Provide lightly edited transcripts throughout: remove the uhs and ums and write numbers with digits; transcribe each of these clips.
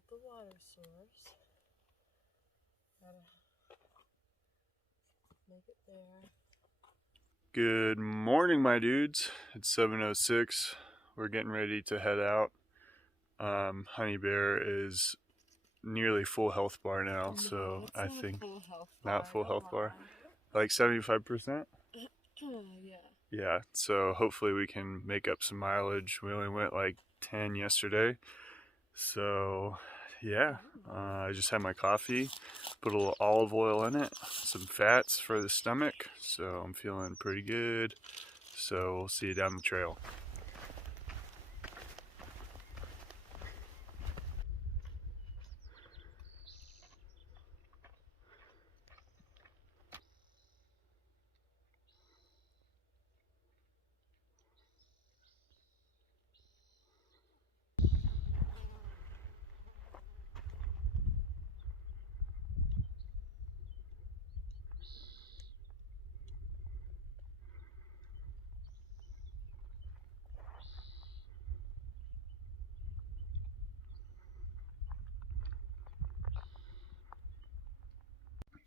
at the water source. Gotta make it there. Good morning, my dudes. It's 7:06. We're getting ready to head out. Honey Bear is nearly full health bar now, so I think not full health bar, like 75%. Yeah, so hopefully we can make up some mileage. We only went like 10 yesterday, so yeah. I just had my coffee, put a little olive oil in it, some fats for the stomach, so I'm feeling pretty good. So we'll see you down the trail.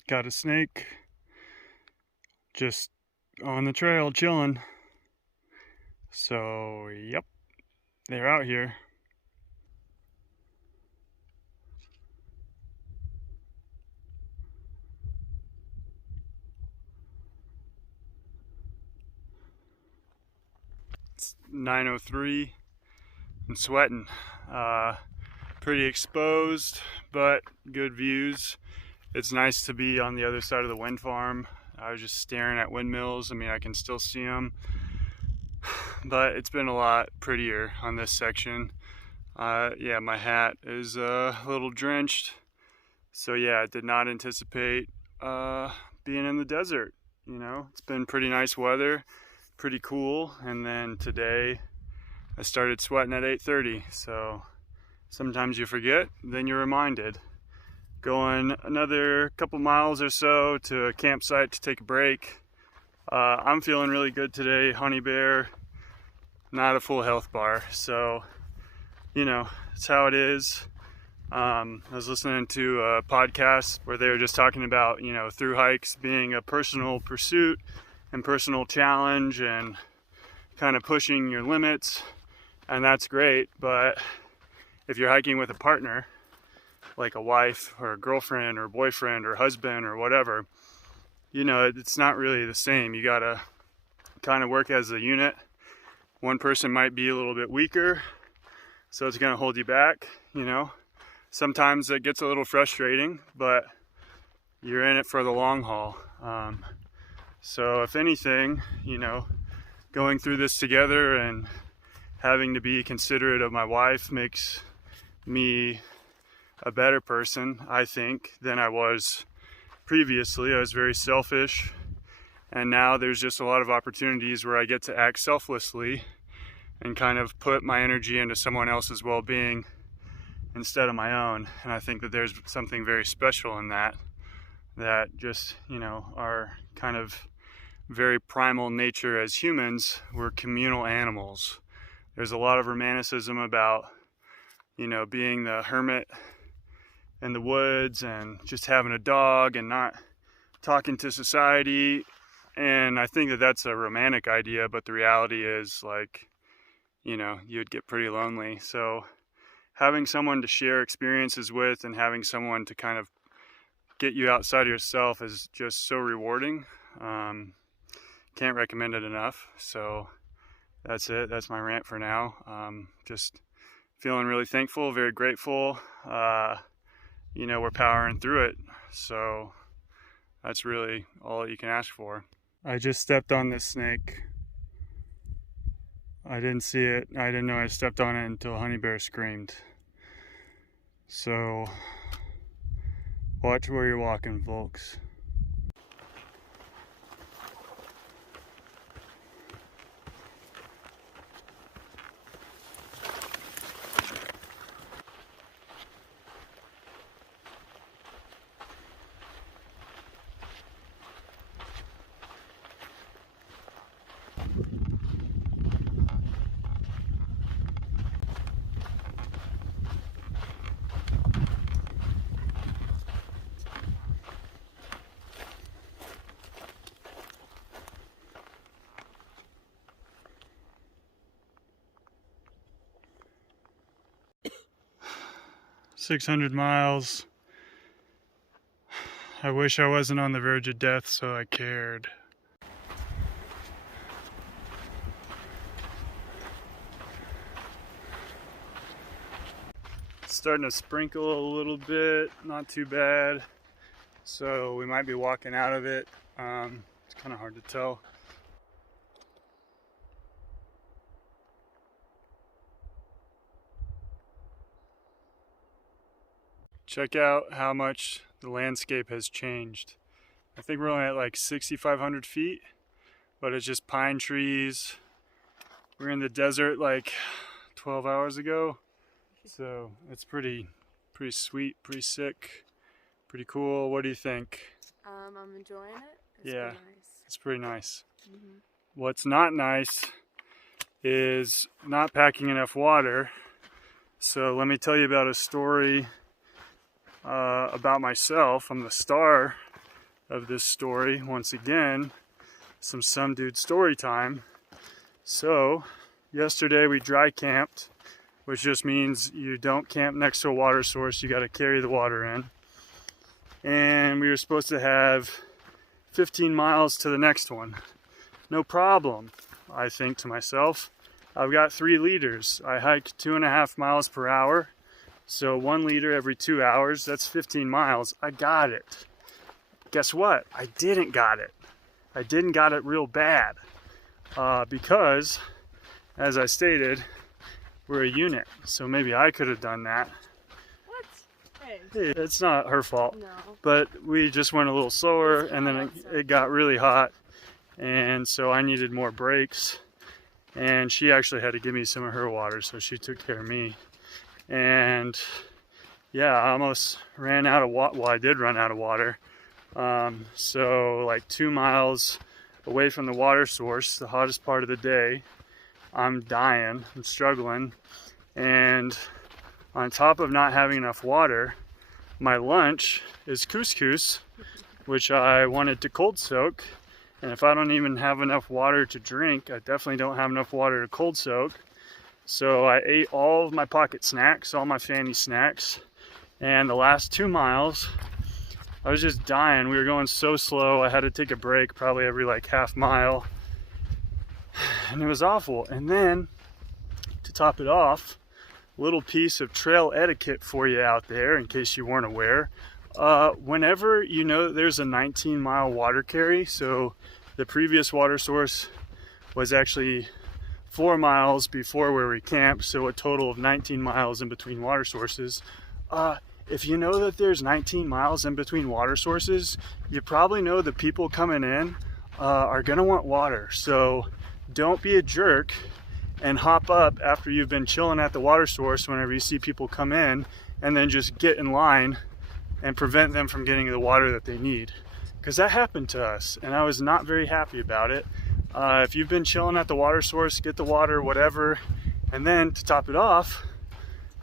Got a snake just on the trail chilling. So, yep, they're out here. It's 9:03. I'm sweating. Pretty exposed, but good views. It's nice to be on the other side of the wind farm. I was just staring at windmills. I mean, I can still see them, but it's been a lot prettier on this section. Yeah, my hat is a little drenched. So yeah, I did not anticipate being in the desert. You know, it's been pretty nice weather, pretty cool. And then today I started sweating at 8:30. So sometimes you forget, then you're reminded. Going another couple miles or so to a campsite to take a break. I'm feeling really good today. Honey Bear, not a full health bar. So, you know, it's how it is. I was listening to a podcast where they were just talking about, you know, through hikes being a personal pursuit and personal challenge and kind of pushing your limits. And that's great. But if you're hiking with a partner, like a wife or a girlfriend or boyfriend or husband or whatever, you know, it's not really the same. You gotta kind of work as a unit. One person might be a little bit weaker, so it's gonna hold you back, you know. Sometimes it gets a little frustrating, but you're in it for the long haul. So if anything, you know, going through this together and having to be considerate of my wife makes me a better person, I think, than I was previously. I was very selfish, and now there's just a lot of opportunities where I get to act selflessly and kind of put my energy into someone else's well-being instead of my own. And I think that there's something very special in that just, you know, our kind of very primal nature as humans, we're communal animals. There's a lot of romanticism about, you know, being the hermit in the woods and just having a dog and not talking to society. And I think that that's a romantic idea, but the reality is, like, you know, you'd get pretty lonely. So having someone to share experiences with and having someone to kind of get you outside of yourself is just so rewarding. Can't recommend it enough. So that's it. That's my rant for now. Just feeling really thankful, very grateful. You know, we're powering through it. So that's really all that you can ask for. I just stepped on this snake. I didn't see it. I didn't know I stepped on it until Honey Bear screamed. So watch where you're walking, folks. 600 miles. I wish I wasn't on the verge of death, so I cared. It's starting to sprinkle a little bit, not too bad. So we might be walking out of it. It's kind of hard to tell. Check out how much the landscape has changed. I think we're only at like 6,500 feet, but it's just pine trees. We're in the desert like 12 hours ago, so it's pretty sweet, pretty sick, pretty cool. What do you think? I'm enjoying it. It's Yeah, pretty nice. it's pretty nice. Mm-hmm. What's not nice is not packing enough water. So let me tell you about a story about myself. I'm the star of this story once again. Some dude story time. So yesterday we dry camped, which just means you don't camp next to a water source. You got to carry the water in. And we were supposed to have 15 miles to the next one. No problem, I think to myself. I've got 3 liters. I hike 2.5 miles per hour. So 1 liter every 2 hours, that's 15 miles. I got it. Guess what? I didn't got it. I didn't got it real bad. Because, as I stated, we're a unit. So maybe I could have done that. What? Hey. It's not her fault. No. But we just went a little slower, and then it got really hot. And so I needed more breaks. And she actually had to give me some of her water, so she took care of me. And yeah, I almost ran out of water. Well, I did run out of water. So like 2 miles away from the water source, the hottest part of the day, I'm dying, I'm struggling. And on top of not having enough water, my lunch is couscous, which I wanted to cold soak. And if I don't even have enough water to drink, I definitely don't have enough water to cold soak. So I ate all of my pocket snacks, all my fanny snacks, and the last 2 miles, I was just dying. We were going so slow, I had to take a break probably every like half mile, and it was awful. And then, to top it off, a little piece of trail etiquette for you out there, in case you weren't aware. Whenever you know that there's a 19-mile water carry, so the previous water source was actually 4 miles before where we camped, so a total of 19 miles in between water sources. If you know that there's 19 miles in between water sources, you probably know the people coming in are gonna want water. So don't be a jerk and hop up after you've been chilling at the water source whenever you see people come in, and then just get in line and prevent them from getting the water that they need. Because that happened to us, and I was not very happy about it. If you've been chilling at the water source, get the water, whatever. And then to top it off,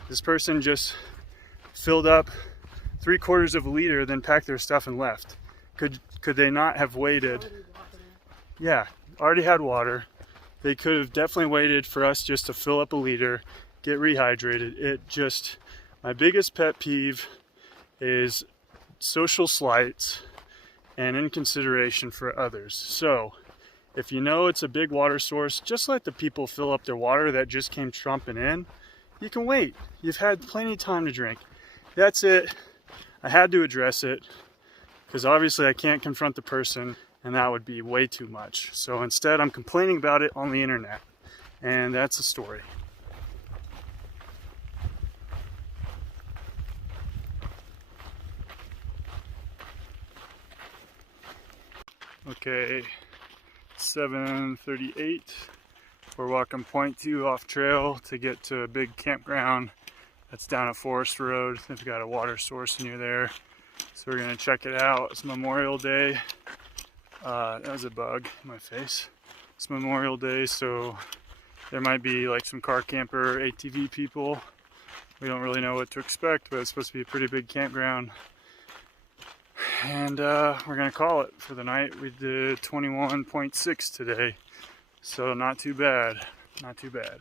this person just filled up 3/4 of a liter, then packed their stuff and left. Could they not have waited? Yeah, already had water. They could have definitely waited for us just to fill up a liter, get rehydrated. My biggest pet peeve is social slights and inconsideration for others. So, if you know it's a big water source, just let the people fill up their water that just came tromping in. You can wait. You've had plenty of time to drink. That's it. I had to address it because obviously I can't confront the person, and that would be way too much. So instead, I'm complaining about it on the internet, and that's the story. Okay. 7:38. We're walking 0.2 off trail to get to a big campground that's down at Forest Road. They've got a water source near there, so we're gonna check it out. It's Memorial Day. That was a bug in my face. It's Memorial Day, so there might be like some car camper ATV people. We don't really know what to expect, but it's supposed to be a pretty big campground. And we're gonna call it for the night. We did 21.6 today, so not too bad, not too bad.